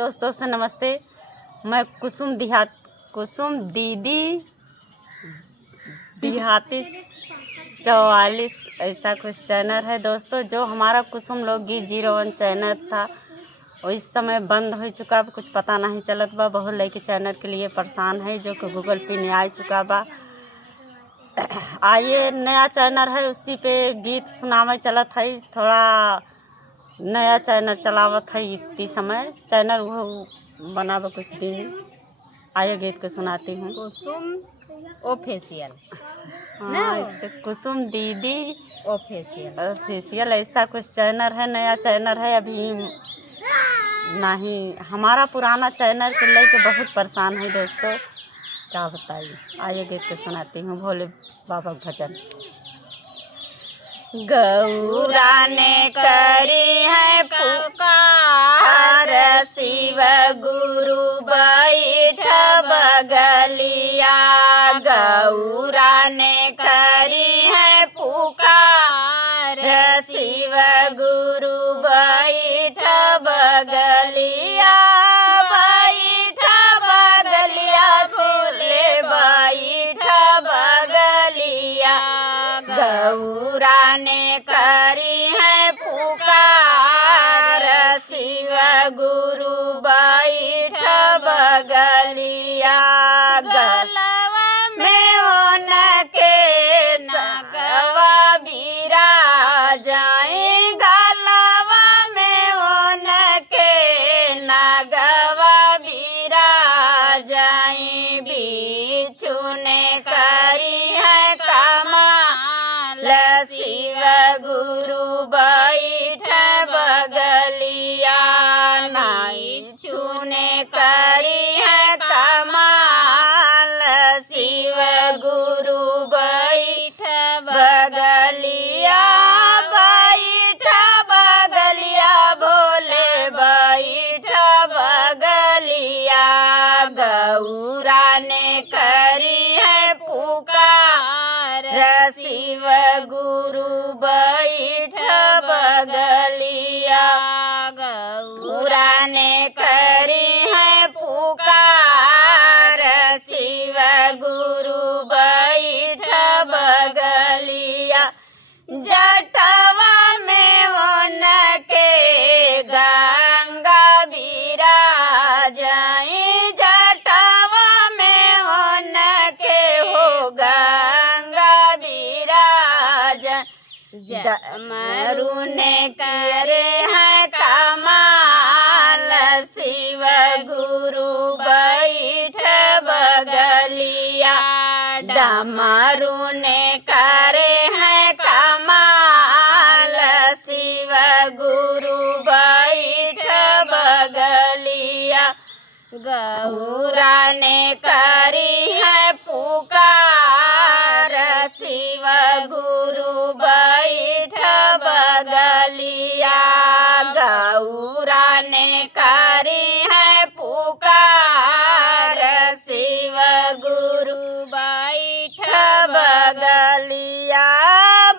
दोस्तों से नमस्ते। मैं कुसुम दीदी देहाती 44 ऐसा कुछ चैनल है दोस्तों। जो हमारा कुसुम लोकगीत 01 चैनल था वो इस समय बंद हो चुका बा, कुछ पता नहीं चलत बा। बहुत लड़के चैनल के लिए परेशान है जो कि गूगल पे नहीं आ चुका बा। आइए नया चैनल है उसी पे गीत सुनावे चलत है। थोड़ा नया चैनल चलावत है इतनी समय चैनल वो बनावे कुछ दिन। आइए गीत को सुनाती हूँ। कुसुम ऑफिशियल। हाँ, इससे कुसुम दीदी ऑफिशियल ऐसा कुछ चैनल है, नया चैनल है। अभी नहीं, हमारा पुराना चैनल को लेके बहुत परेशान है दोस्तों, क्या बताइए। आइए गीत को सुनाती हूँ भोले बाबा भजन। गौरा ने करी है पुकार, शिव गुरु बैठ बगलिया। गौरा ने करी है पुकार, शिव गुरु बैठ बगलिया। बैठ बगलिया सोले बैठ बगलिया। गौरा ने करी है पुकार, शिव गुरु बैठ बगलिया। गलवा में उनके नगवा बिराजाए। गलवा में उनके नगवा बिराजाए। बिच्छू ने करी है कमाल, शिव गुरु बैठ बगलिया। नाइच्छू ने करी है कमाल, शिव गुरु बैठ बगलिया। बैठ बगलिया भोले बैठ बगलिया। गौरा ने करी है पुकार, शिव गुरु बैठ बगलिया। गौरा ने करी है पुकार, शिव गुरु बैठ बगलिया। जटवा में उनके गंगा बिराजाए। जटवा में उनके हो गंगा बिराजा। डमरू ने करे है कमाल, शिव गुरु बैठ बगलिया। डमरू ने करे है कमाल, शिव गुरु बैठ बगलिया। गौरा ने करी है पुकार, शिव गुरु बैठ बगलिया। गौरा ने करी है पुकार, शिव गुरु बैठ बगलिया।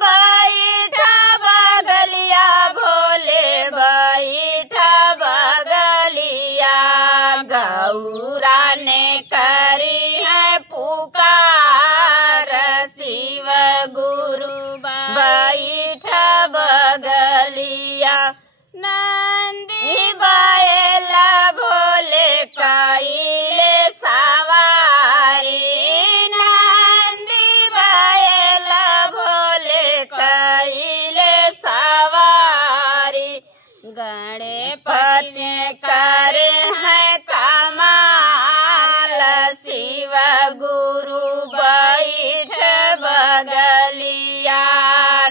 बैठ बगलिया भोले बैठ बगलिया। गौरा ने करी है पुकार, शिव गुरु बैठ बगलिया। नंदी बैल भोले कैले सवारी। नंदी बैल भोले कैले सवारी। गणपति करे है कमाल, शिव गुरु बैठ बगलिया।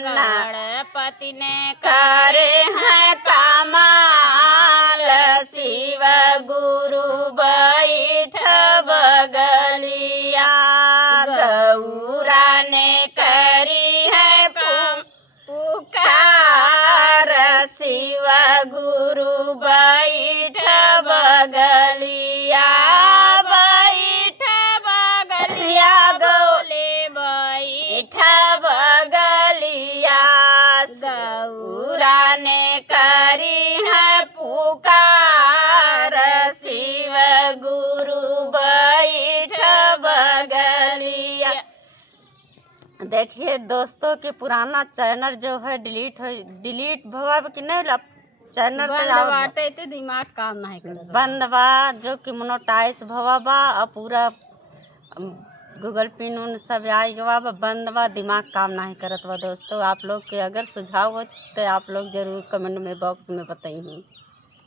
गणपति ने करे है कमाल, शिव गुरु बैठ बगलिया। गौरा ने करी है पुकार, शिव गुरु बैठ बगलिया। बैठ बगलिया गोले बैठ बगलिया। गौरा ने करी है पुकार, देखिए दोस्तों कि पुराना चैनल जो है डिलीट भवा कि नहीं चैनल बंद बाटे ते दिमाग काम नहीं करत बंद बा जो कि मोनोटाइज भवा बा और पूरा गूगल पिन उन सब आई गवा बा बंद बा दिमाग काम नहीं करत बा दोस्तों। आप लोग के अगर सुझाव हो तो आप लोग ज़रूर कमेंट में बॉक्स में बताइए।